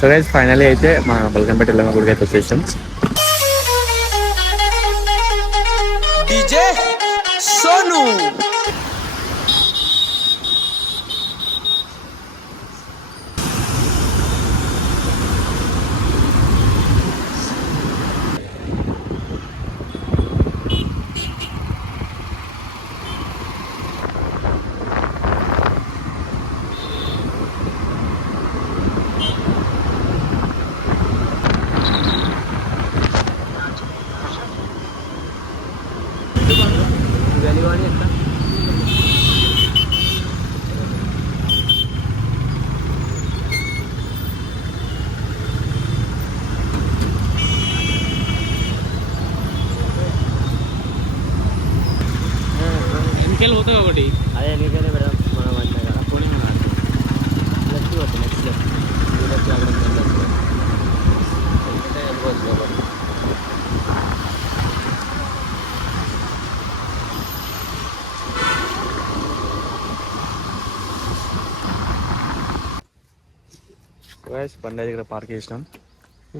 So guys finally అయితే మా బల్కంపేట ఎల్లమ్మ గుడికి అయితే వచ్చేసాం. डीजे सोनू ఇంకెళ్ళి పోతుంది ఒకటి. అదే నీకైనా మేడం మనం వచ్చినా కదా పోనీ లెఫ్ట్ పోతుంది నెక్స్ట్ లెఫ్ట్ అక్కడ వెళ్ళిపోవచ్చు కాబట్టి బండి దగ్గర పార్క్ చేసినాం.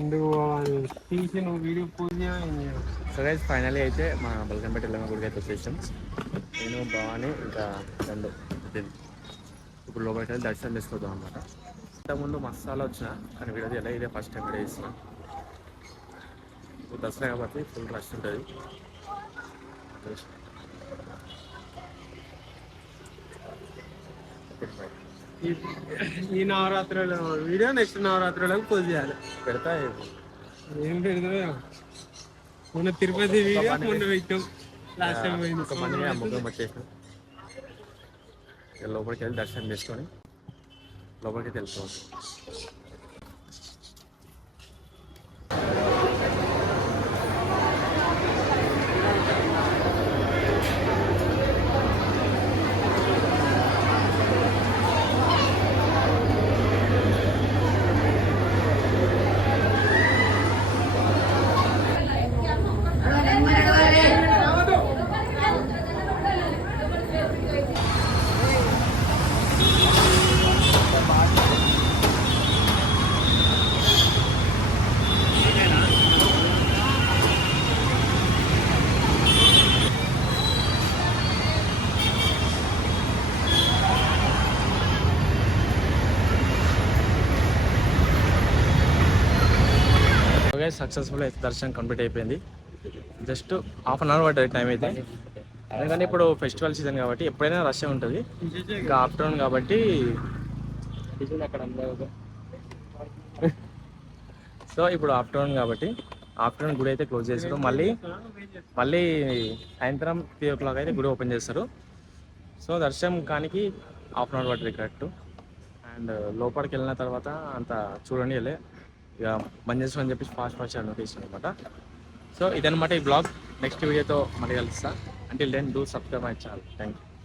ఎందుకు తీసి నువ్వు వీడియో పూజ సో గైస్ ఫైనలీ అయితే మా బల్కంపేట ఎల్లమ్మ గుడికి అయితే వచ్చేసాం. నేను భవాని ఇంకా రెండు ఇప్పుడు లోపలికి వెళ్ళి దర్శనం చేసుకుంటాం అనమాట. ఇంతకుముందు మసాలా వచ్చిన కానీ వీడియో ఎలా ఇదే ఫస్ట్ టైం వీడియో చేసిన. దసరా కాబట్టి ఫుల్ రష్ ఉంటుంది. ఈ నవరాత్రులు వీడియో నెక్స్ట్ నవరాత్రులకు పూజ చేయాలి. పెడతా ఏం పెడతావు మొన్న తిరుపతి వీడియో మొన్న పెట్టాం లాస్ట్ టైం ఒక పని ముగ్గురు వచ్చేసినాం. లోపలికి వెళ్ళి దర్శనం చేసుకొని లోపలికి తెలుసుకోవాలి. సక్సెస్ఫుల్ అయితే దర్శనం కంప్లీట్ అయిపోయింది. జస్ట్ హాఫ్ అన్ అవర్ పడ్డది టైం అయితే. ఎందుకంటే ఇప్పుడు ఫెస్టివల్ సీజన్ కాబట్టి ఎప్పుడైనా రష్ ఉంటుంది. ఇంకా ఆఫ్టర్నూన్ కాబట్టి అక్కడ సో ఇప్పుడు ఆఫ్టర్నూన్ కాబట్టి ఆఫ్టర్నూన్ గుడి అయితే క్లోజ్ చేస్తారు. మళ్ళీ సాయంత్రం 3 o'clock అయితే గుడి ఓపెన్ చేస్తారు. సో దర్శనం కానికి హాఫ్ అన్ అవర్ పడుతుంది కరెక్ట్. అండ్ లోపలికి వెళ్ళిన తర్వాత అంత చూడండి వెళ్ళే ఇక బంద్ చేసుకోని చెప్పేసి ఫాస్ట్ నోటీస్ అనమాట. సో ఇదనమాట ఈ బ్లాగ్. నెక్స్ట్ వీడియోతో మళ్ళీ కలుస్తా. Until then do subscribe my channel. Thank you.